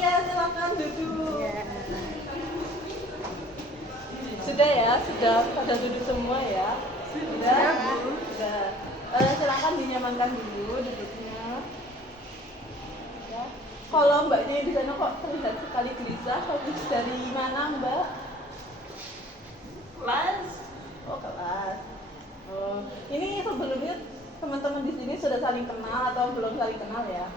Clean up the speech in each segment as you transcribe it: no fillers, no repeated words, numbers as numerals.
iya, silakan duduk. Iya. Sudah ya, sudah pada duduk semua ya. Sudah. Sudah. Silakan dinyamankan dulu duduknya. Ya. Kalau mbaknya di sana kok terlihat sekali gelisah, habis dari mana mbak? Kelas. Oh kelas. Oh, ini sebelumnya teman-teman di sini sudah saling kenal atau belum saling kenal ya?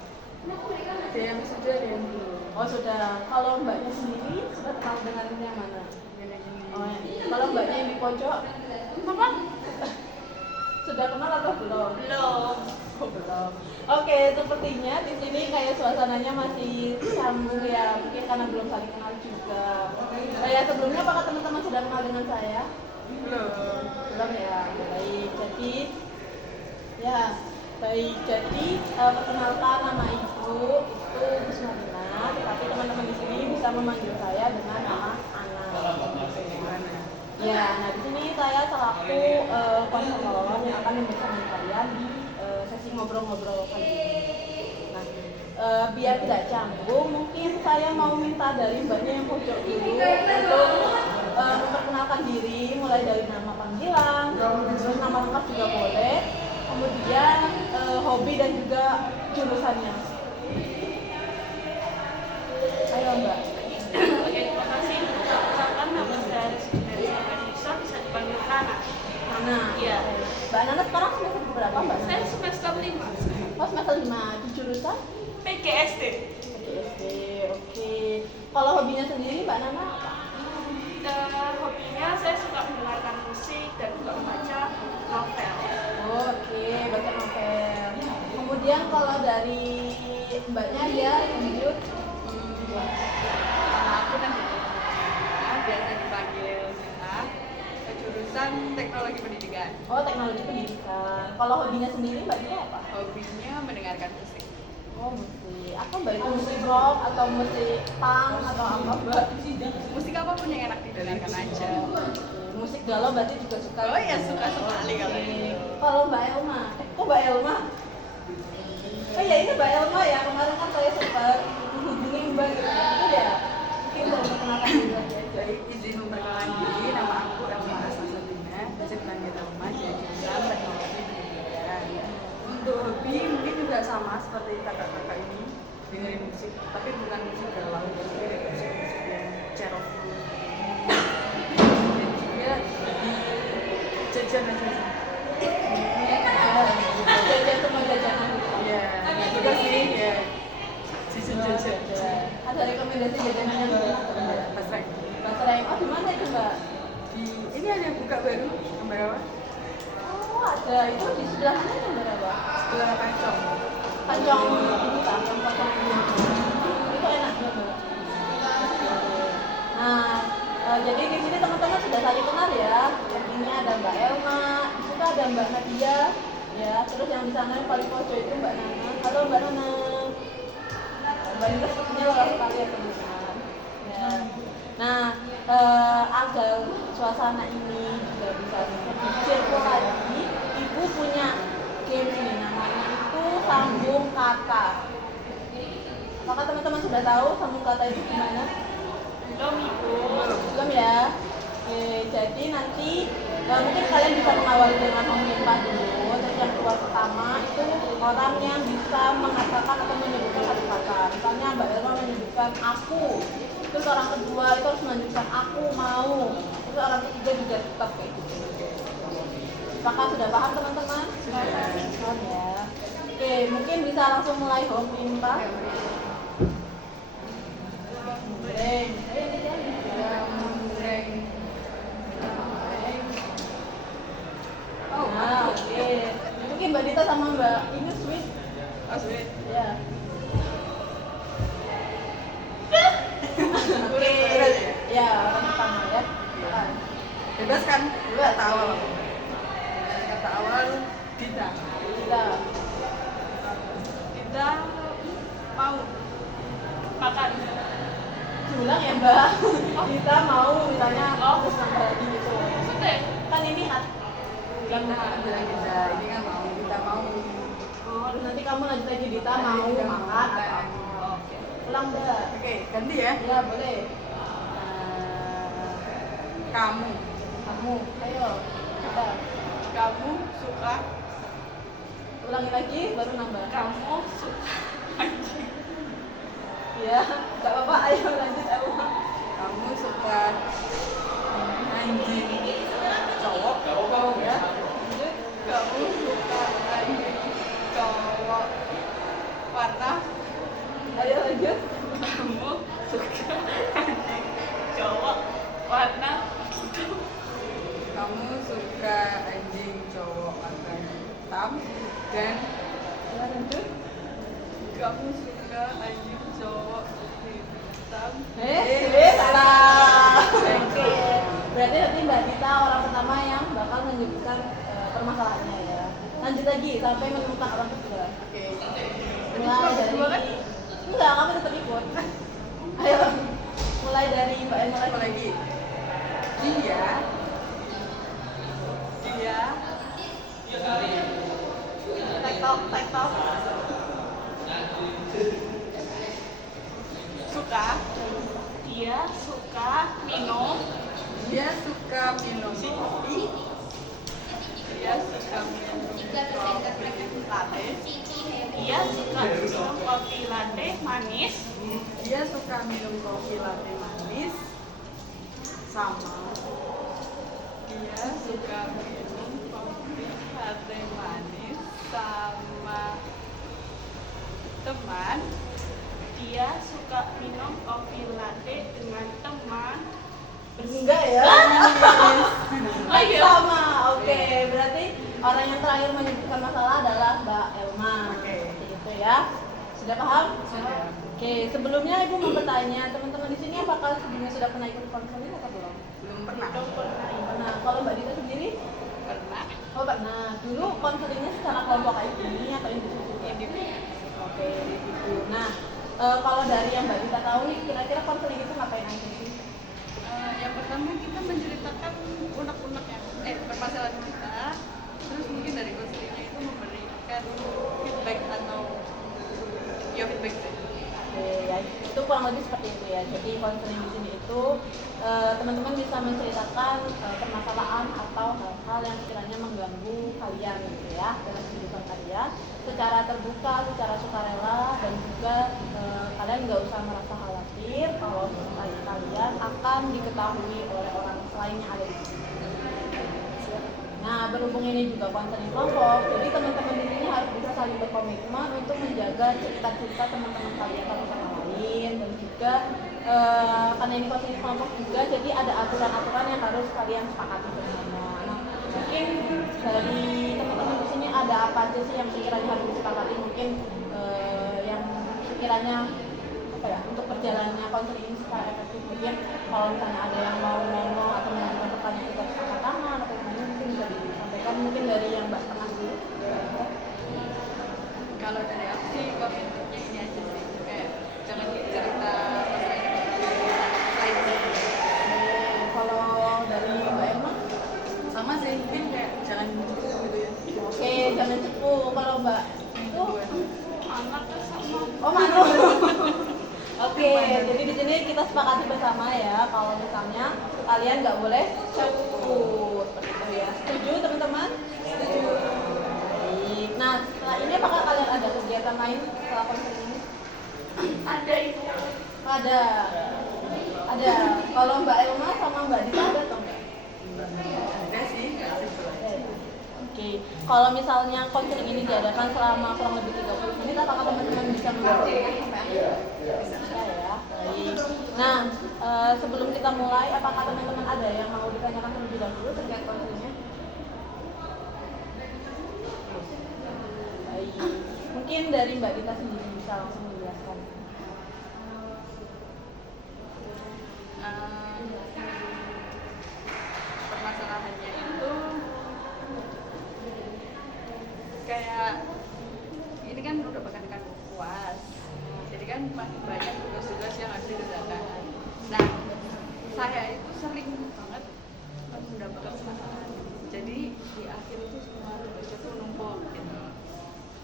Ada yang sudah, ada yang belum. Oh sudah. Kalau mbaknya sendiri sudah kenal dengan yang mana? Oh, kalau mbaknya yang di pojok, Apa? sudah kenal atau belum? Belum. Oh, belum. Oke, sepertinya di sini kayak suasananya masih canggung ya, mungkin karena belum saling kenal juga. Ya sebelumnya apakah teman-teman sudah kenal dengan saya? Belum. Belum ya. Baik. Jadi ya, baik. Jadi perkenalkan nama ibu itu Busmarina, tetapi teman-teman di sini bisa memanggil saya dengan nama Ana. Ya, nah di sini saya selaku konselor yang akan membimbing kalian di sesi ngobrol-ngobrol kali ini. Nah, biar tidak canggung, mungkin saya mau minta dari mbaknya yang pojok dulu untuk memperkenalkan diri, mulai dari nama panggilan, terus nama lengkap juga boleh, kemudian hobi dan juga jurusannya. Ayo mbak. Oke, terima kasih. Perkenalkan nama saya Nisa, bisa dipanggil Nana. Nana. Iya. Mbak Nana sekarang semester berapa mbak? Saya semester 5. Oh semester 5 di jurusan? PGSD. PGSD, oke. Kalau hobinya sendiri mbak Nana apa? Hobinya saya suka mendengarkan musik dan juga membaca novel. Oh, oke, baca novel. Kemudian kalau dari mbaknya dia lanjut Karena aku kan biasa dipanggil Sina, jurusan teknologi pendidikan. oh teknologi pendidikan. Kalau hobinya sendiri mbak dia apa? Hobinya mendengarkan musik. Oh musik. Apa mbak itu musik rock atau musik punk atau apa mbak? Musik apapun yang enak didengarkan aja. Musik galau berarti juga suka. Oh iya, suka sekali kalau itu. Kalau mbak Elma, kok mbak Elma? Oh iya ini mbak Elma ya, kemarin kan saya sempat menghubungi mbak gitu ya. Mungkin mau perkenalkan diri lagi aja. Jadi izin memperkenalkan diri, nama aku Elma Asasabina, biasa dipanggil Elma, jadi jurusan teknologi pendidikan. Untuk hobi mungkin juga sama seperti kakak-kakak ini, dengerin musik, tapi bukan musik galau, tapi musik-musik yang cheerful. Dan juga jajan aja sih. Jajan semua jajanan. Iya, juga sih, ya. Jajan-jajan. Ada rekomendasi jajanannya mbak? Pasreng. Basreng. Oh di mana itu mbak? Ini ada yang buka baru, gambar apa? Oh ada, itu di sebelah mana yang berapa? Sebelah Kancong. Kancong ini kan, yang kancong ini. Itu enak juga mbak. Nah, jadi di sini teman-teman sudah saling kenal ya. Ini ada Mbak Elma, di situ ada Mbak Nadia, ya. Terus yang di sana yang paling pojok itu Mbak Nana. Halo Mbak Nana. Mbak Nana sepertinya lelah sekali ya teman-teman. Ya. Nah, agar suasana ini juga bisa lebih cheerful lagi, Ibu punya game ini namanya itu sambung kata. Maka teman-teman sudah tahu sambung kata itu gimana? Belum ibu. Belum ya? Oke, jadi nanti mungkin kalian bisa mengawali dengan meminta dulu. Terus yang keluar pertama itu orang yang bisa mengatakan atau menyebutkan satu kata. Misalnya Mbak Elma menyebutkan aku. Terus orang kedua itu harus menyebutkan aku mau. Terus orang ketiga juga tetap kayak gitu. Apakah sudah paham teman-teman? Paham ya. Oke, mungkin bisa langsung mulai home minta. Breng. Nah, oke. Mungkin Mbak Dita sama Mbak Ines sweet. Oh, sweet. Ya. Oke. Ya, orang pertama ya. Silakan. Bebas kan? Kata awal. Kata awal Dita. Dita. Kita mau makan. Diulang ya Mbak. Dita mau misalnya terus nambah lagi gitu. Sudah. Kan ini hat. Bilang kita, ini kan mau, kita mau. Oh, terus nanti kamu lanjut lagi Dita mau makan atau apa? Oke. Ulang Mbak. Oke, ganti ya. Ya boleh. Kamu. Kamu, ayo. Kita Kamu suka. ulangi lagi, baru nambah. Kamu suka anjing. Ya, nggak apa-apa. Ayo lanjut Elma. Kamu suka anjing cowok. Cowok ya. Lanjut. Kamu suka anjing cowok warna. Ayo lanjut. Kamu suka anjing cowok warna hitam. Kamu suka anjing cowok warna hitam dan Ya, lanjut. kamu suka anjing cowok hitam. Salah. Oke. Berarti nanti Mbak Dita orang pertama yang bakal menyebutkan permasalahannya ya. Lanjut lagi sampai menemukan orang kedua. Oke. Mulai dari enggak, kamu tetap ikut. Ayo. Mulai dari Mbak Emma Apa lagi? Dia TikTok. suka Dia suka minum kopi. Dia suka minum latte. Dia suka minum kopi latte manis. Dia suka minum kopi latte manis sama dia suka minum kopi latte manis sama teman. Dia suka minum kopi latte dengan teman. Enggak ya? Ayo. Sama. Oke, berarti orang yang terakhir menyebutkan masalah adalah Mbak Elma. Oke. Seperti itu ya. Sudah paham? Sudah. Oke, sebelumnya Ibu mau bertanya, teman-teman di sini apakah sebelumnya sudah pernah ikut konseling atau belum? Belum pernah. Pernah. Kalau Mbak Dita sendiri? Pernah. Oh, pernah. Dulu konselingnya secara kelompok kayak gini atau individu? Oke, individu. Nah, kalau dari yang Mbak Dita tahu nih, kira-kira konseling itu ngapain aja sih? Yang pertama kita menceritakan unek-unek permasalahan kita, terus mungkin dari konselingnya itu memberikan feedback atau feedback sih. Oke, ya itu kurang lebih seperti itu ya. Jadi konseling di sini itu teman-teman bisa menceritakan permasalahan atau hal-hal yang sekiranya mengganggu kalian gitu ya dalam kehidupan kalian secara terbuka, secara sukarela, dan juga kalian nggak usah merasa khawatir kalau kalian akan diketahui oleh orang selain yang ada di sini. Nah, berhubung ini juga konseling kelompok, jadi teman-teman di sini harus bisa saling berkomitmen untuk menjaga cerita-cerita teman-teman kalian satu sama lain, dan juga karena ini konseling kelompok juga, jadi ada aturan-aturan yang harus kalian sepakati bersama. Nah, mungkin dari teman-teman di sini ada apa aja sih yang sekiranya harus disepakati, mungkin yang sekiranya apa ya untuk perjalanannya konseling ini secara efektif. Mungkin kalau misalnya ada yang mau ngomong atau mengajukan pertanyaan kita angkat tangan atau gimana, mungkin bisa disampaikan mungkin dari yang Mbak Tengah dulu. Kalau dari aku sih komitmennya ini aja sih, kayak jangan cerita lain. Kalau dari Mbak Emma, Sama sih, mungkin kayak jangan gitu ya. oke, jangan cepu. Kalau Mbak itu, Anak sama. oh malu. Oke, jadi di sini kita sepakati bersama ya, kalau misalnya kalian nggak boleh cepu, seperti itu ya. Setuju teman-teman? Setuju. Baik. Nah, setelah ini apakah kalian ada kegiatan lain setelah konser ini? Ada ibu. Ada. Kalau Mbak Elma sama Mbak Dita ada atau enggak? Ada sih, nggak sih. Oke, kalau misalnya konseling ini diadakan selama kurang lebih 30 menit, apakah teman-teman bisa melakukan sampai akhir? Bisa ya, baik. Nah, sebelum kita mulai, apakah teman-teman ada yang mau ditanyakan terlebih dahulu terkait konselingnya? Baik, mungkin dari Mbak Dita sendiri bisa langsung menjelaskan. Permasalahannya itu kayak ini kan udah pekan puas, jadi kan banyak tugas-tugas yang harus dikerjakan. Nah, saya itu sering banget mendapatkan kesalahan, jadi di akhir itu semua tugas itu numpuk gitu.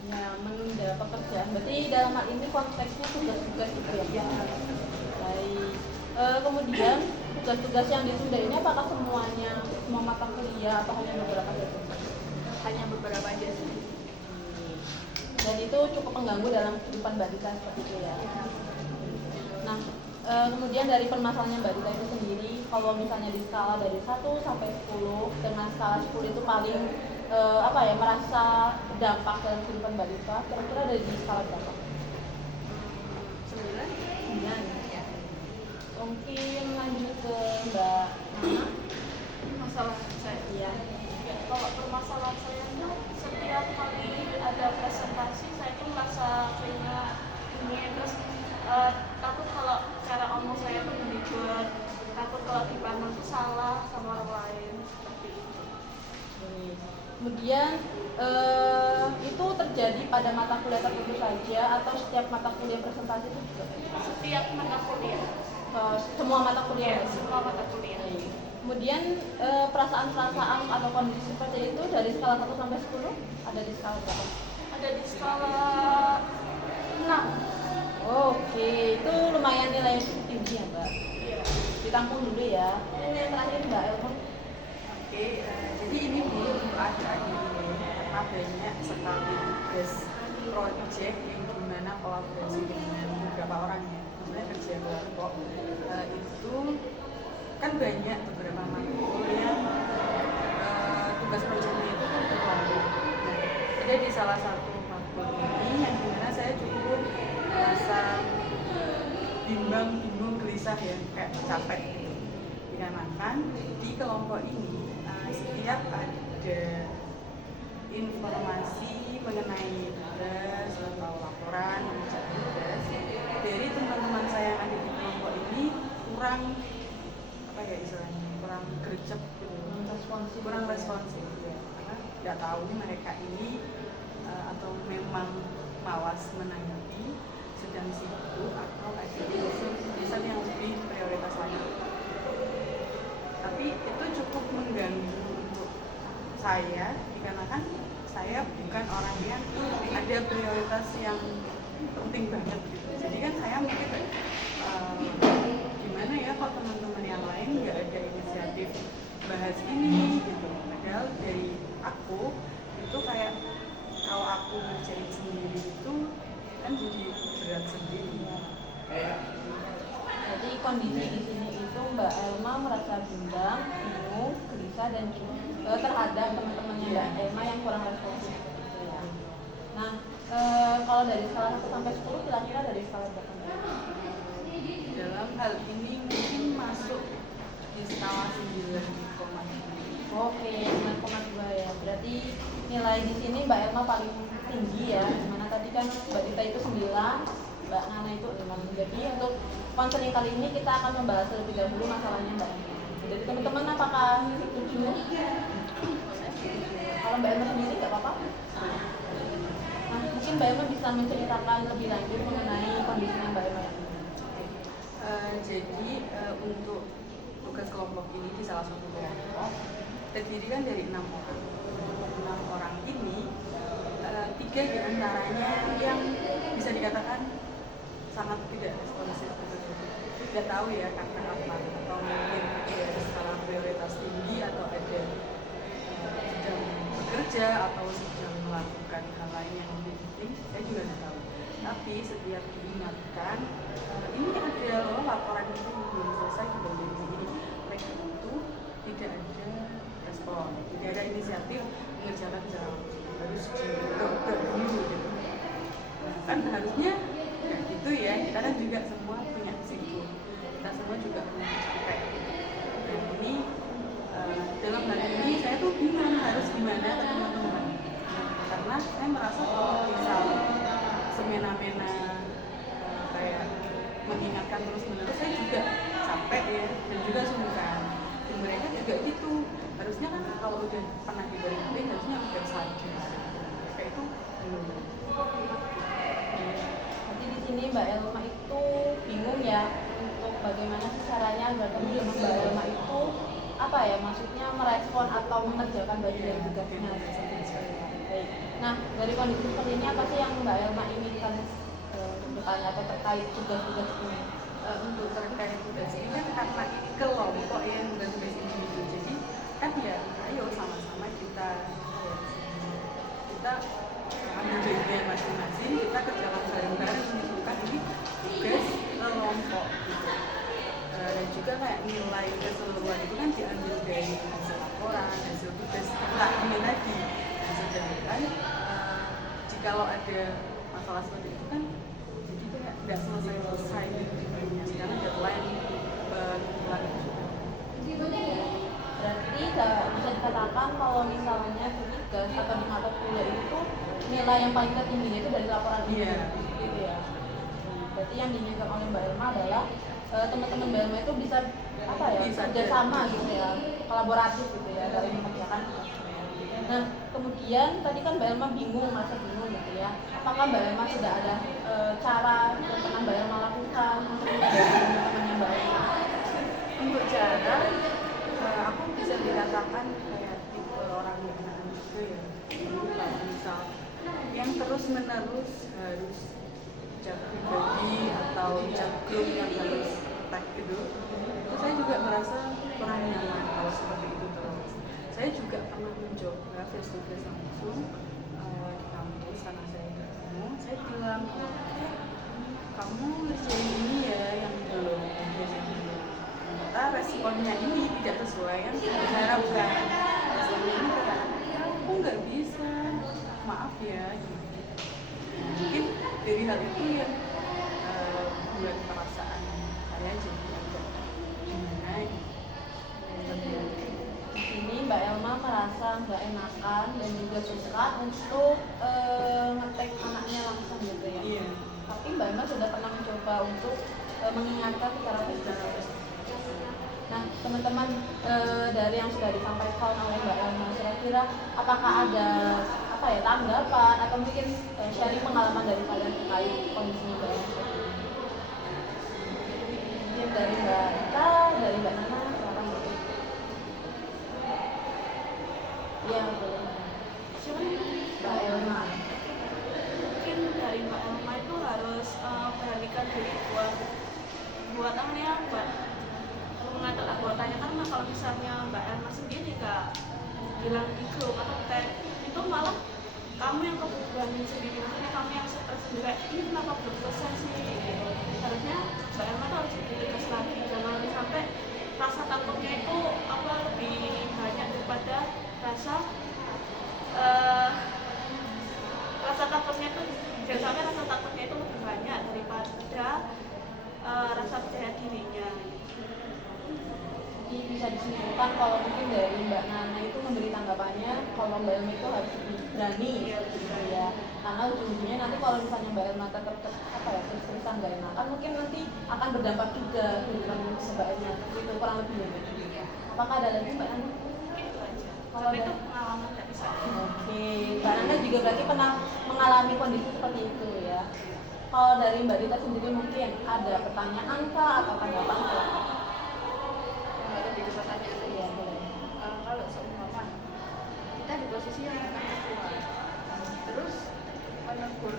Ya, menunda pekerjaan. Berarti dalam hal ini konteksnya tugas-tugas itu ya. Baik. Kemudian tugas-tugas yang ditunda ini apakah semuanya semua mata kuliah atau hanya beberapa saja? Hanya beberapa aja sih. Dan itu cukup mengganggu dalam kehidupan Mbak Dita seperti itu ya. Nah, kemudian dari permasalahannya Mbak Dita itu sendiri, kalau misalnya di skala dari 1 sampai 10, dengan skala 10 itu paling merasa dampak dalam kehidupan Mbak Dita, kira-kira dari di skala berapa? 9. 9. Ya. Mungkin lanjut ke Mbak Nana. Masalah saya. Iya. Kalau permasalahan saya tuh setiap kali ada presentasi saya tuh merasa kayaknya ini terus takut kalau cara omong saya tuh belibet, takut kalau dipandang tuh salah sama orang lain seperti itu. Kemudian itu terjadi pada mata kuliah tertentu saja atau setiap mata kuliah presentasi itu juga? Setiap mata kuliah. Semua mata kuliah. Ya, semua mata kuliah. Kemudian perasaan-perasaan atau kondisi seperti itu dari skala 1 sampai 10 ada di skala berapa? Ada di skala 6. Oke, itu lumayan nilai tinggi ya Mbak. Iya. Ditampung dulu ya. Ini yang terakhir Mbak Elma. Oke, jadi ini dulu untuk akhir-akhir ini karena banyak sekali tugas project yang dimana kolaborasi dengan beberapa orang ya, namanya kerja kelompok. Itu kan banyak beberapa matkul yang tugas projectnya itu kan berkelompok. Nah, ada di salah satu matkul ini yang dimana saya cukup merasa bingung, gelisah ya, kayak capek gitu. Dikarenakan di kelompok ini setiap ada informasi mengenai tugas atau laporan mengerjakan tugas dari teman-teman saya yang ada di kelompok ini kurang apa ya istilahnya, kurang gercep gitu, kurang responsif ya, karena tidak tahu mereka ini atau memang malas menanggapi, sedang sibuk atau ada urusan yang lebih prioritas lagi. Tapi itu cukup mengganggu untuk saya dikarenakan saya bukan orang yang ada prioritas yang penting banget gitu. Jadi kan saya mikir gimana ya kalau teman-teman yang lain nggak ada inisiatif bahas ini gitu. Padahal dari aku itu kayak kalau aku ngerjain sendiri itu kan jadi berat sendiri. Jadi kondisi di sini itu Mbak Elma merasa bimbang, bingung, gelisah dan terhadap teman-temannya Mbak Elma yang kurang responsif. Gitu ya. Nah, kalau dari skala 1 sampai 10 kira-kira dari skala berapa? Dalam hal ini mungkin masuk di skala 9,2. Oke, 9,2 ya. Berarti nilai di sini Mbak Elma paling tinggi ya. Dimana tadi kan Mbak Dita itu 9, Mbak Nana itu 6. Jadi untuk konseling kali ini kita akan membahas terlebih dahulu masalahnya Mbak Elma. Jadi teman-teman apakah setuju? Kalau Mbak Elma sendiri nggak apa-apa? Nah, mungkin Mbak Elma bisa menceritakan lebih lanjut mengenai kondisinya Mbak Elma. Jadi untuk tugas kelompok ini di salah satu kelompok terdiri kan dari 6 orang. 6 orang ini 3 diantaranya yang bisa dikatakan sangat tidak responsif. Tidak tahu ya karena apa, atau mungkin dari skala prioritas tinggi atau ada sedang bekerja atau sedang melakukan hal lain yang lebih penting, saya juga tidak tahu. Tapi setiap diingatkan ini ada loh laporan itu belum selesai juga ini, mereka itu tidak ada respon, tidak ada inisiatif mengerjakan secara harus diukur dulu gitu. Kan harusnya ya gitu ya, kita kan juga semua punya sibuk, kita semua juga punya capek. Dan ini dalam hal ini saya tuh bingung harus gimana ke teman-teman, karena saya merasa kalau misal semena-mena kayak mengingatkan terus-menerus, saya juga capek ya dan juga sungkan. Dan mereka juga gitu, harusnya kan kalau udah pernah diberi harusnya udah sadar. Kayak itu belum. Jadi di sini Mbak Elma itu bingung ya untuk bagaimana sih caranya agar teman-teman Mbak Elma itu maksudnya merespon atau mengerjakan bagian dari tugasnya. Baik. Nah, dari kondisi seperti ini apa sih yang Mbak Elma inginkan untuk depannya atau terkait tugas-tugas ini? Untuk terkait tugas ini kan karena ini kelompok ya, bukan tugas individu. Jadi kan ya ayo sama-sama kita ambil bagian masing-masing, kita kerjakan bareng-bareng menentukan ini tugas kelompok gitu. Dan juga kayak nilai keseluruhan itu kan diambil dari hasil laporan, hasil tugas kita ambil tadi. Nah, sedangkan jikalau ada masalah seperti itu kan jadi kayak tidak selesai gitu. Sekarang deadline kumpulan itu sudah. Berarti bisa dikatakan kalau misalnya tugas atau di mata kuliah itu nilai yang paling tertingginya itu dari laporan ini, gitu ya. Berarti yang diinginkan oleh Mbak Elma adalah teman-teman Mbak Elma itu bisa apa ya, kerjasama gitu ya, kolaboratif gitu ya dalam mengerjakan tugasnya. Nah, kemudian tadi kan Mbak Elma merasa bingung gitu ya. Apakah Mbak Elma sudah ada cara yang pernah Mbak Elma lakukan untuk teman-teman Mbak Elma? Untuk cara, aku bisa dikatakan kayak tipe orang yang juga ya. Kalau misal yang terus-menerus harus chat pribadi atau chat grup yang harus tag gitu, itu saya juga merasa kurang nyaman kalau seperti itu terus. Saya juga pernah mencoba face to face langsung di kampus karena saya ketemu, saya bilang kamu ngerjain ini ya yang belum, ternyata responnya ini tidak sesuai yang saya harapkan. Responnya ini kayak aku nggak bisa, maaf ya gitu. Mungkin dari hal itu yang buat perasaan saya jadi agak gimana gitu. Di sini Mbak Elma merasa nggak enakan dan juga suka untuk ngetek anaknya langsung gitu ya. Iya. Tapi Mbak Elma sudah pernah mencoba untuk mengingatkan secara pribadi. Nah, teman-teman dari yang sudah disampaikan oleh Mbak Elma, kira-kira apakah ada tanggapan atau mungkin sharing pengalaman dari kalian terkait kondisinya Mbak Elma seperti ini? Mungkin dari Mbak Ita, dari Mbak Nana, silakan. Iya, boleh. Mbak Elma. Mungkin dari Mbak Elma itu harus perhatikan diri buat menganggotanya, karena kalau misalnya Mbak Elma sendiri nggak bilang di grup atau tag, itu malah kamu yang kebebanan sendiri, maksudnya kamu yang stres sendiri, ini kenapa belum selesai sih? Harusnya Mbak Elma tuh harus lebih tegas lagi, jangan sampai rasa takutnya itu lebih banyak daripada rasa takutnya itu, jangan sampai rasa takutnya itu lebih banyak daripada rasa percaya dirinya. Jadi bisa disimpulkan kalau mungkin dari Mbak Nana itu memberi tanggapannya kalau Mbak Elma itu harus lebih berani gitu ya. Karena ujung-ujungnya nanti kalau misalnya Mbak Elma tetap terus-terusan nggak enakan, mungkin nanti akan berdampak juga kehidupan Mbak Elma. Itu kurang lebih ya. Apakah ada lagi Mbak Nana? Itu aja. Kalau Tapi itu pengalaman nggak bisa. Oke, Mbak Nana juga berarti pernah mengalami kondisi seperti itu ya. Kalau dari Mbak Dita sendiri mungkin ada pertanyaan kah atau tanggapan kah? Lebih ke pertanyaan Iya, boleh. kalau seumpama kita di posisi yang bukan ketua, terus menegur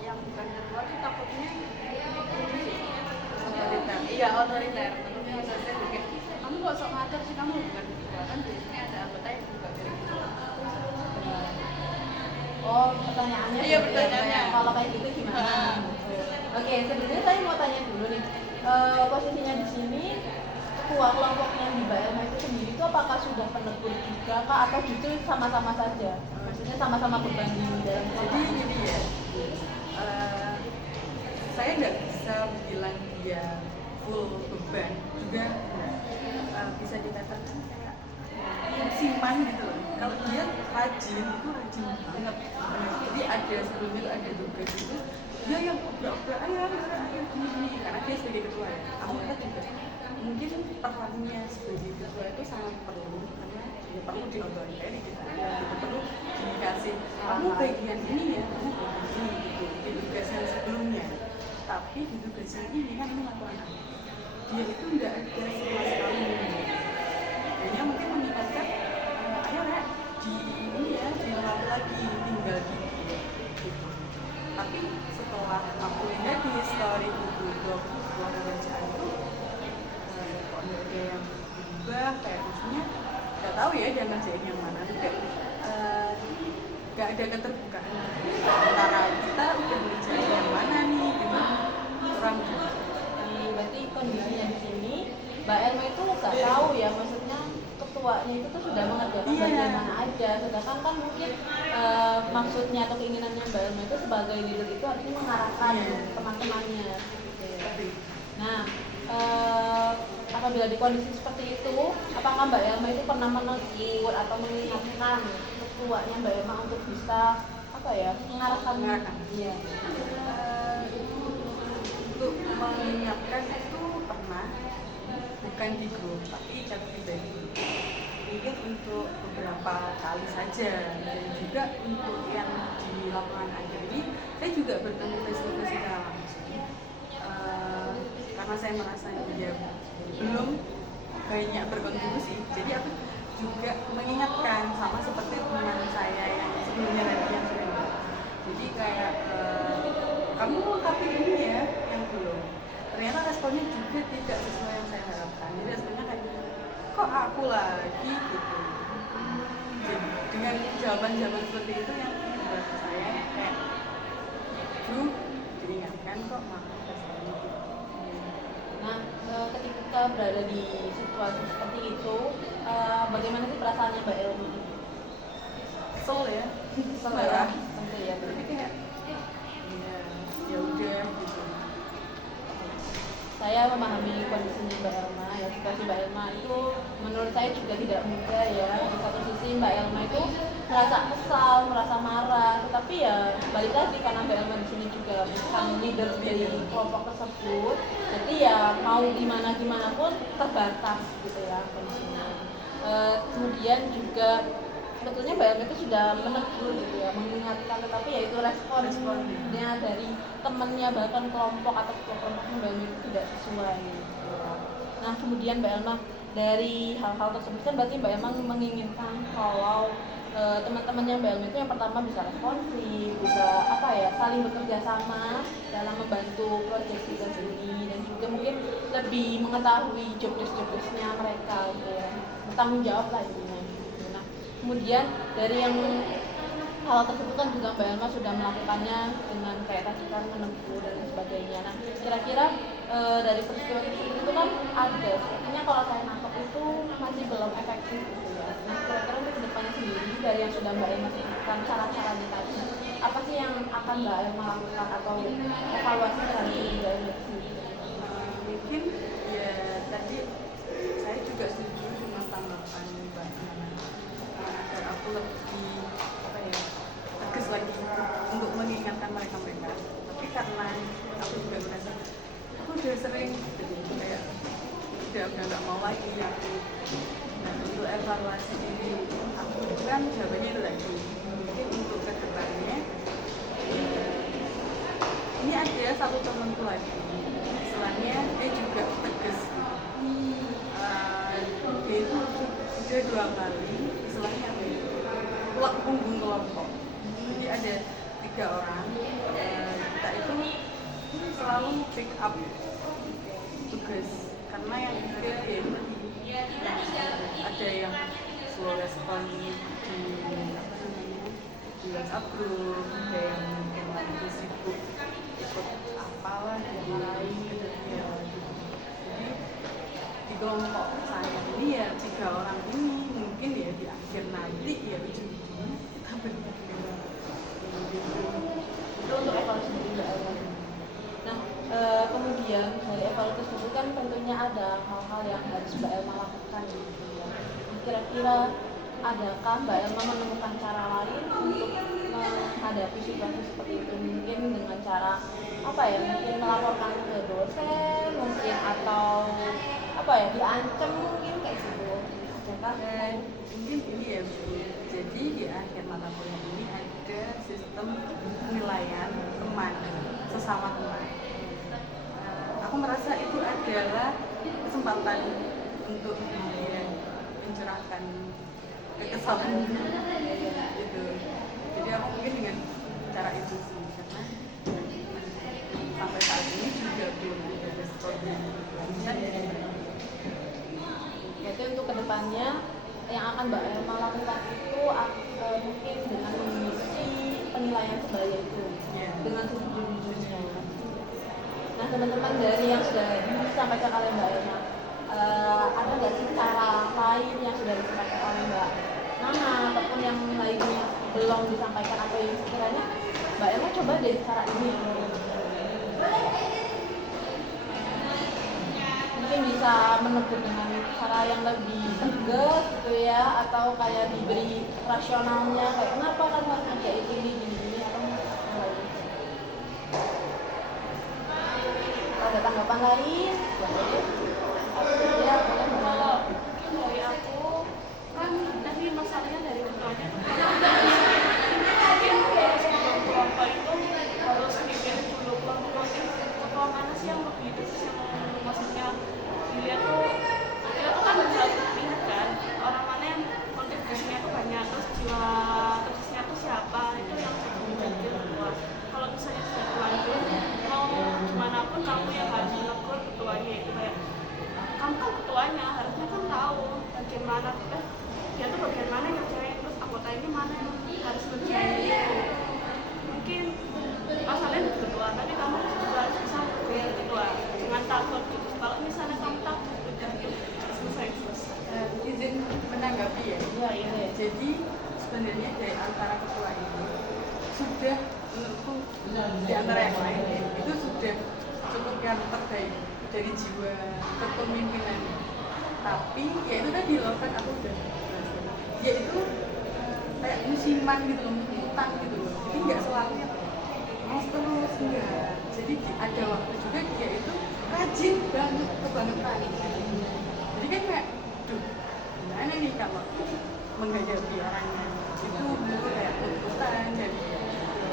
yang bukan ketua itu takutnya otoriter. Iya, otoriter. Takutnya otoriter juga. Kamu kok sok ngatur sih, kamu bukan ketua, kan biasanya ada anggota yang juga kayak gitu. Oh, pertanyaannya. Iya, gitu ya, pertanyaannya. Kalau kayak gitu gimana? Oke, sebenarnya saya mau tanya dulu nih. Posisinya di sini ketua kelompoknya di Mbak Elma itu sendiri itu apakah sudah penegur juga kah atau justru sama-sama saja? Maksudnya sama-sama berbanding dalam Jadi gini ya, saya nggak bisa bilang dia full beban juga bisa dikatakan kayak simpan gitu loh. Kalau dia rajin itu rajin banget. Jadi ada sebelumnya tuh ada tugas itu dia yang obrak-obrak ayo gini karena dia sebagai ketua ya. Aku lihat juga mungkin perannya sebagai ketua itu sangat perlu karena ya perlu diotori gitu. Perlu dikasih kamu bagian ini ya, kamu bagian ini gitu. Di tugas yang sebelumnya. Tapi di tugas yang ini kan ini laporan aku. Dia itu tidak ada sama sekali. Hanya mungkin mengingatkan ayo Rek, dirawat lagi, tinggal gitu. Tapi setelah aku lihat di story itu setelah kerjaan itu kok nggak ada yang berubah, kayak maksudnya nggak tahu ya dia ngerjain yang mana juga, nggak ada keterbukaan antara kita udah ngerjain yang mana nih dengan orang juga. Berarti kondisinya di sini Mbak Elma itu nggak tahu ya, maksudnya ketuanya itu tuh sudah mengerjakan bagian mana aja, sedangkan kan mungkin maksudnya atau keinginannya Mbak Elma itu sebagai leader itu harusnya mengarahkan teman-temannya gitu ya. Nah, apabila di kondisi seperti itu, apakah Mbak Elma itu pernah menegur atau mengingatkan ketuanya Mbak Elma untuk bisa mengarahkan? Iya. Untuk mengingatkan itu pernah, bukan di grup tapi chat pribadi, mungkin untuk beberapa kali saja, dan juga untuk yang di lapangan aja ini saya juga bertemu face to face secara langsung, karena saya merasa dia belum banyak berkontribusi, jadi aku juga mengingatkan sama seperti teman saya yang sebelumnya tadi yang sudah, jadi kayak kamu lengkapi ini ya yang belum, ternyata responnya juga tidak sesuai yang saya harapkan, jadi responnya kayak kok aku lagi gitu. Jadi dengan jawaban-jawaban seperti itu yang membuat saya kayak diingatkan kok maaf responnya gitu. Nah, ketika berada di situasi seperti itu, bagaimana sih perasaannya Mbak Elma? Kesel ya, Kesel ya, tentu ya. tapi kayak ya udah gitu. Saya memahami kondisinya Mbak Elma ya, situasi Mbak Elma itu menurut saya juga tidak mudah ya. Di satu sisi Mbak Elma itu merasa kesal, merasa marah, tetapi ya balik lagi karena Mbak Elma di sini juga bukan leader dari kelompok tersebut, jadi ya mau gimana pun terbatas gitu ya kondisinya. Kemudian juga sebetulnya Mbak Elma itu sudah menegur gitu ya, mengingatkan, tetapi ya itu responnya dari temannya bahkan kelompok atau kelompoknya Mbak Elma itu tidak sesuai gitu ya. Nah kemudian Mbak Elma dari hal-hal tersebut kan berarti Mbak Elma menginginkan kalau teman-temannya Mbak Elma itu yang pertama bisa responsif, bisa saling bekerja sama dalam membantu proyek tugas ini, dan juga mungkin lebih mengetahui job desk-nya mereka gitu ya, bertanggung jawab lah intinya. Nah kemudian dari yang hal tersebut kan juga Mbak Elma sudah melakukannya dengan kayak tadi kan menegur dan sebagainya. Nah kira-kira dari peristiwa tersebut itu kan ada, sepertinya kalau saya nangkep itu masih belum efektif gitu ya. Nah kira-kira untuk kedepannya sendiri dari yang sudah Mbak Elma sebutkan cara-caranya tadi, apa sih yang akan Mbak Elma lakukan atau evaluasi terhadap Mbak Elma sendiri? Mungkin ya tadi saya juga setuju dengan tanggapan Mbak Nana, agar aku lebih tegas lagi untuk mengingatkan mereka, tapi karena aku juga merasa aku udah sering gitu, kayak udah nggak mau lagi aku. Nah untuk evaluasi diri aku kan jawabannya itu tadi, mungkin untuk kedepannya ini ada satu temanku lagi, istilahnya dia juga tegas gitu. Dia itu udah 2 kali istilahnya tulang punggung kelompok, jadi ada 3 orang, kita itu selalu pick up tugas, karena yang 3 ya itu ada yang slow respon di WhatsApp group, ada yang mungkin lagi sibuk ikut apalah yang lain gitu ya. Jadi di kelompok saya ini ya 3 orang ini mungkin ya di akhir nanti ya ujung-ujungnya kita berdua Itu untuk evaluasi diri Mbak Elma. Nah kemudian dari evaluasi tersebut kan tentunya ada hal-hal yang harus Mbak Elma lakukan gitu ya. Kira-kira adakah Mbak Elma menemukan cara lain untuk menghadapi situasi seperti itu, mungkin dengan cara mungkin melaporkan ke dosen mungkin, atau diancam mungkin kayak gitu, adakah? Mungkin ini ya Bu, jadi di akhir mata kuliah ini ada sistem penilaian teman, sesama teman. Aku merasa itu adalah kesempatan untuk mencurahkan kekesalan itu. Jadi aku mungkin dengan cara itu sih, karena sampai saat ini juga belum ada respon yang bisa dari mereka. Berarti untuk kedepannya yang akan Mbak Elma lakukan itu mungkin dengan mengisi penilaian sebaya itu dengan sejujurnya. Nah teman-teman dari yang sudah disampaikan oleh Mbak Elma, ada nggak sih cara lain yang sudah disampaikan oleh Mbak Nana ataupun yang lainnya belum disampaikan atau yang sekiranya Mbak Elma coba dari cara ini? Mungkin bisa menegur dengan cara yang lebih tegas gitu ya, atau kayak diberi rasionalnya kayak kenapa kamu harus kerjain ini atau yang lain. Kalau ada tanggapan lain boleh. Ya boleh. Kalau mungkin dari aku kan tadi masalahnya dari ketuanya mungkin harus membangun kelompok itu harus mikir dulu kelompok mana sih yang lebih yang maksudnya dilihat tuh kita tuh kan bisa lihat kan orang mana yang kontribusinya tuh banyak, terus jiwa tersisnya tuh siapa, itu yang menjadi ketua. Kalau misalnya sudah terlanjur mau gimana pun kamu yang harus menegur ketuanya itu kayak kamu kan ketuanya harusnya kan tahu bagaimana dia tuh bagaimana ngerjain, terus anggota ini mana yang harus ngerjain itu. Mungkin masalahnya di ketua, tapi kamu juga harus bisa ngerjain ketua, jangan takut gitu. Kalau misalnya kamu takut udah selesai. Izin menanggapi ya. Iya. Jadi sebenarnya dari antara ketua ini sudah menurutku di antara yang lain ya, itu sudah cukup yang terbaik dari jiwa kepemimpinan. Tapi ya itu tadi loh, kan aku udah dia itu kayak musiman gitu loh, utang gitu loh. Jadi nggak selalu yang terus enggak. Jadi ada waktu juga dia itu rajin banget kebangetan gitu. Jadi kan kayak duh gimana nih kalau menghadapi orangnya itu dulu kayak utang, jadi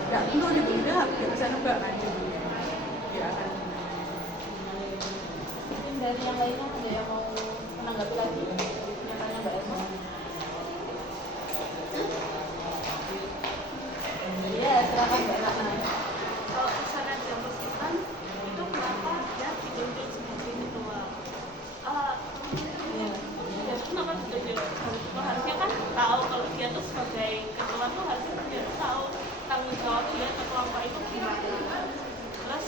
nggak perlu gitu, udah bisa nebak aja dia akan. Mungkin dari yang lainnya ada yang mau menanggapi lagi pernyataannya Mbak Elma? Iya, silakan Mbak Nana. Kalau misalnya dia bersihkan itu kenapa dia ditunjuk sebagai ketua? Ya kenapa ditunjuk sebagai ketua? Harusnya kan tahu kalau dia tuh sebagai ketua tuh harusnya dia tahu tanggung jawab dia ke kelompok itu gimana. Terus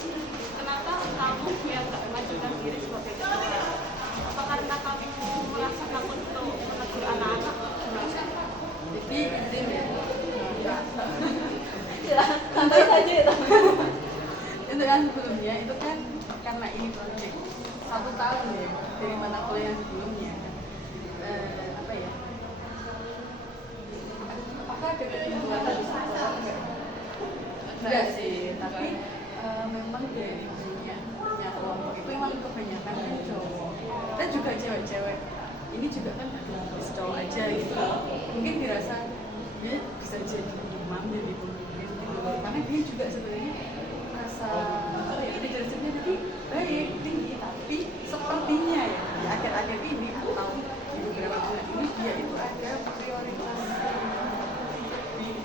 kenapa kamu yang nggak mengajukan diri sebagai ketua? Apa karena kamu merasa takut untuk menegur anak-anak? Jadi izin ya, Silakan, santai saja ya teman. itu kan sebelumnya itu kan karena ini proyek 1 tahun ya dari mata kuliah yang sebelumnya. Apa ya? Apakah ada kesimpulan dari sekolah enggak sih, tapi memang dari punya kelompok itu memang kebanyakan kan cowok dan juga cewek-cewek. Ini juga kan cowok aja gitu, mungkin dirasa dia bisa jadi imam, jadi pemimpin gitu, karena dia juga sebenarnya rasa leadershipnya jadi baik, tinggi, tapi sepertinya ya di akhir-akhir ini atau di beberapa bulan ini dia itu ada prioritas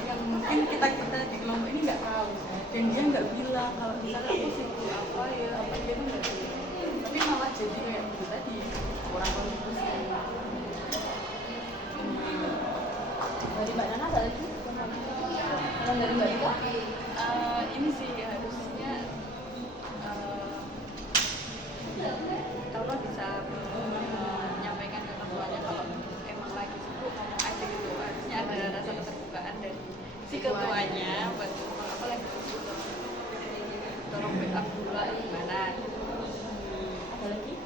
yang mungkin kita di kelompok ini nggak tahu, dan dia nggak bilang kalau misalnya aku sibuk apa ya apa, dia tuh nggak bilang, tapi malah jadi kayak gitu tadi kurang kontribusi. Dari Mbak Nana ada lagi? Dan dari Mbak Ika? Ini sih harusnya kalau bisa menyampaikan ke ketuanya kalau emang lagi sibuk ngomong aja gitu, harusnya ada rasa keterbukaan dari si ketuanya buat ngomong apa lagi sibuk, tolong backup dulu atau gimana. Ada lagi?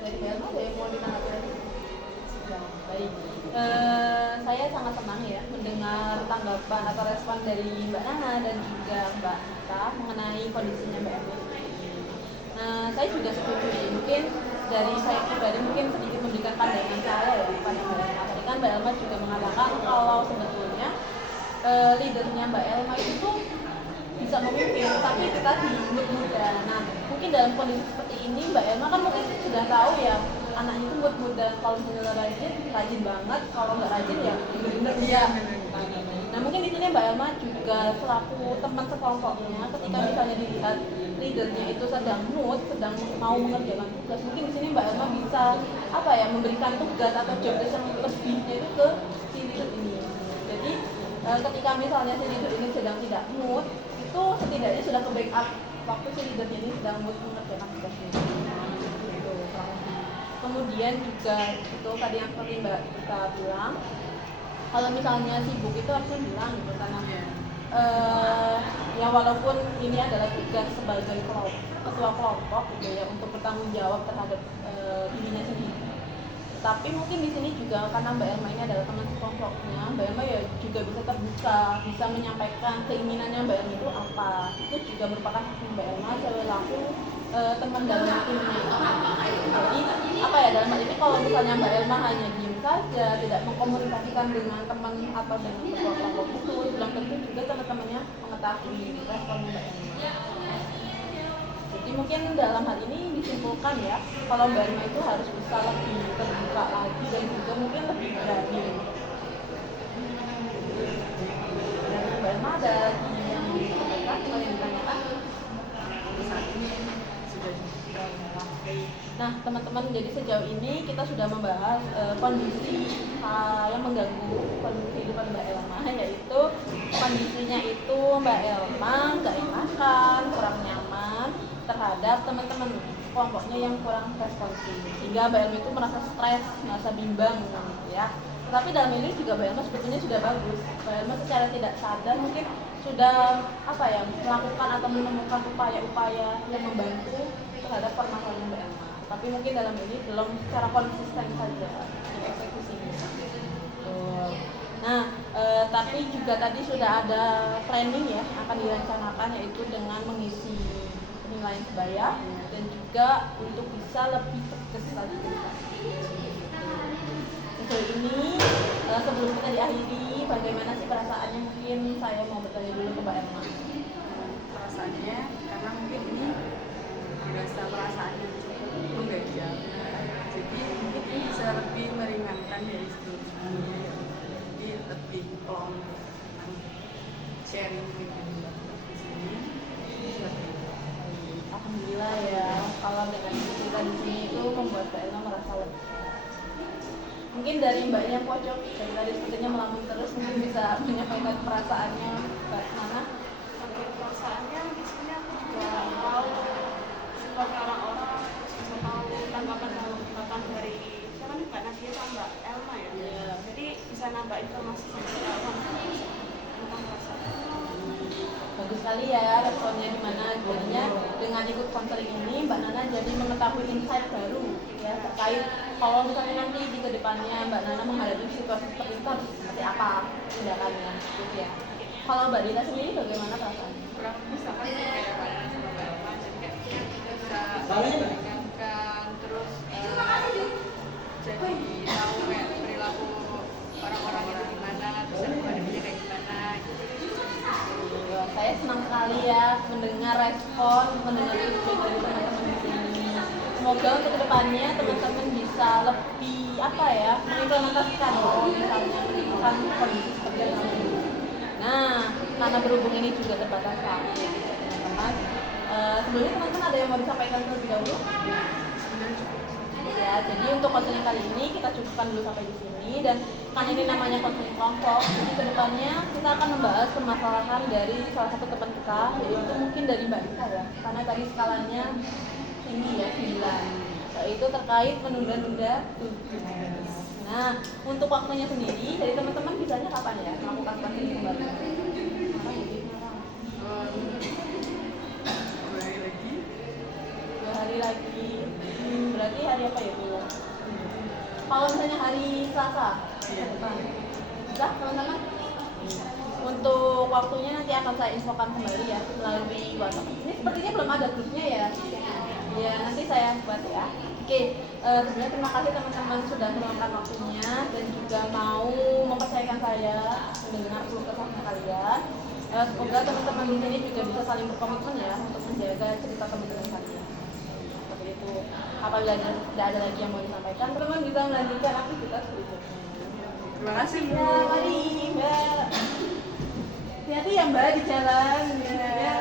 Dari Mbak Elma ada yang mau ditanggapi lagi? Ya, baik. Saya sangat senang ya mendengar tanggapan atau respon dari Mbak Nana dan juga Mbak Ika mengenai kondisinya Mbak Elma. Nah, saya juga setuju ya. Mungkin dari saya pribadi mungkin sedikit memberikan pandangan saya ya kepada Mbak Elma. Tadi kan Mbak Elma juga mengatakan kalau sebetulnya leadernya Mbak Elma itu tuh bisa memimpin, tapi tadi muda. Nah, mungkin dalam kondisi seperti ini Mbak Elma kan mungkin sudah tahu ya anaknya itu mood dan kalau misalnya rajin banget, kalau nggak rajin ya bener-bener dia. Nah mungkin di sini Mbak Elma juga selaku teman sekelompoknya, ketika misalnya dilihat leadernya itu sedang mau mengerjakan tugas, mungkin di sini Mbak Elma bisa memberikan tugas atau job desk yang lebihnya itu ke si leader ini. Jadi ketika misalnya si leader ini sedang tidak mood, itu setidaknya sudah ke backup waktu si leader ini sedang mood mengerjakan tugasnya. Gitu. Kemudian juga itu tadi yang seperti Mbak Ika bilang, kalau misalnya sibuk itu harusnya bilang gitu, karena ya walaupun ini adalah tugas sebagai ketua kelompok gitu ya, untuk bertanggung jawab terhadap dirinya sendiri. Tapi mungkin di sini juga karena Mbak Elma ini adalah teman sekelompoknya, Mbak Elma ya juga bisa terbuka, bisa menyampaikan keinginannya Mbak Elma itu apa. Itu juga merupakan hak Mbak Elma selaku teman dalam timnya. Jadi dalam hal ini kalau misalnya Mbak Elma hanya diem saja, tidak mengkomunikasikan dengan teman atau dengan ketua kelompok itu, belum tentu juga teman-temannya mengetahui respon Mbak Elma. Jadi mungkin dalam hal ini disimpulkan ya, kalau Mbak Elma itu harus bisa lebih terbuka lagi dan juga mungkin lebih berani. Dan Mbak Elma ada lagi yang disampaikan atau yang ditanyakan? Saat ini sudah. Nah teman-teman, jadi sejauh ini kita sudah membahas kondisi yang mengganggu kondisi kehidupan Mbak Elma, yaitu kondisinya itu Mbak Elma nggak enakan, kurang nyaman terhadap teman-teman kelompoknya yang kurang responsif, sehingga Mbak Elma itu merasa stres, merasa bimbang gitu ya. Tapi dalam ini juga Mbak Elma sebetulnya sudah bagus. Mbak Elma secara tidak sadar mungkin sudah melakukan atau menemukan upaya-upaya yang membantu terhadap permasalahan Mbak Elma. Tapi mungkin dalam ini belum secara konsisten saja di eksekusinya. Nah, tapi juga tadi sudah ada planning ya akan direncanakan, yaitu dengan mengisi penilaian sebaya dan juga untuk bisa lebih tegas lagi. Sejauh ini sebelum kita diakhiri, bagaimana sih perasaannya? Mungkin saya mau bertanya dulu ke Mbak Elma. Perasaannya karena mungkin ini dirasa perasaannya cukup menggajian, jadi mungkin ini bisa lebih meringankan dari sebelumnya, jadi lebih plong sharing di sini. Alhamdulillah ya, kalau dengan kita di sini itu membuat Mbak Elma merasa lebih. Mungkin dari Mbaknya pojok, dari tadi sepertinya melamun terus, mungkin bisa menyampaikan perasaannya bagaimana? Perasaannya di sini aku juga tahu sebagai orang-orang, bisa tahu tanggapan dari siapa nih, Mbak Nadia sama Mbak Elma ya. Yeah. Jadi bisa nambah informasi sama Mbak Elma tentang perasaan. Bagus sekali ya responnya, dimana jadinya dengan ikut konseling ini Mbak Nana jadi mengetahui insight baru ya terkait kalau misalnya nanti di kedepannya Mbak Nana menghadapi situasi seperti itu harus seperti apa tindakannya gitu ya. Kalau Mbak Dita sendiri bagaimana perasaannya? kurang bisa kan kayak Mbak sama Mbak Elma, jadi kayak bisa meringankan, terus jadi tahu kayak perilaku orang-orang itu gimana, terus menghadapinya kayak gimana gitu. Saya senang sekali ya mendengar feedback dari teman-teman di sini. Semoga untuk kedepannya teman-teman bisa lebih mengimplementasikan kalau misalnya menemukan kondisi seperti ini. Nah, karena berhubung ini juga terbatas waktu, teman-teman. Sebelumnya teman-teman ada yang mau disampaikan terlebih dahulu? Ya, jadi untuk konseling kali ini kita cukupkan dulu sampai di sini, dan karena ini namanya konseling kelompok, jadi kedepannya kita akan membahas permasalahan dari salah satu teman kita, yaitu mungkin dari Mbak Ika ya, karena tadi skalanya tinggi ya, 9, yaitu terkait menunda-nunda tugas. Nah, untuk waktunya sendiri, jadi teman-teman bisanya kapan ya melakukan konseling kembali? 2 hari lagi. Berarti hari apa ya Bu? Kalau misalnya hari Selasa depan, bisa teman-teman? Untuk waktunya nanti akan saya infokan kembali ya melalui WhatsApp. Ini sepertinya belum ada grupnya ya. Ya nanti saya buat ya. Oke, sebenarnya terima kasih teman-teman sudah meluangkan waktunya dan juga mau mempercayakan saya mendengar keluh kesahnya kalian. Semoga teman-teman di sini juga bisa saling berkomitmen ya untuk menjaga cerita teman-teman kalian. Seperti seperti itu. Apabila tidak ada lagi yang mau disampaikan, teman-teman bisa melanjutkan aktivitas berikutnya. Terima kasih Bu. Ya, mari Mbak. Hati-hati ya Mbak di jalan. Ya.